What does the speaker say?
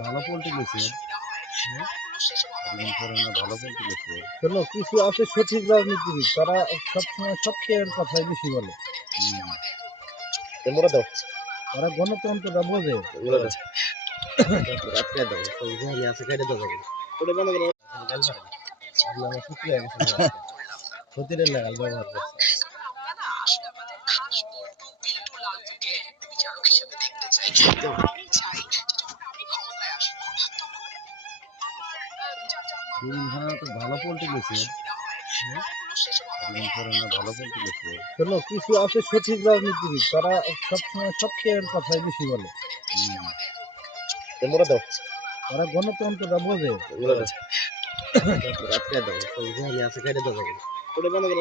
ভালো পোল্ট্রি লেছে ভালো পোল্ট্রি লেছে। শোনো, কিছু আছে সঠিক রাজনীতিবিদ, তারা সবসময় সত্যের কথাই বেশি বলে। তারা গণতন্ত্রটা বোঝে। ক্ষতির লাগাল ব্যবহার করছে। ভালো পোল্ট্রি লেছে ভালো পোল্ট্রি লেছে। শোনো, কিছু আছে সঠিক রাজনীতিবিদ, তারা সবসময় সত্যের কথাই বেশি বলে। তারা গণতন্ত্রটা বোঝে।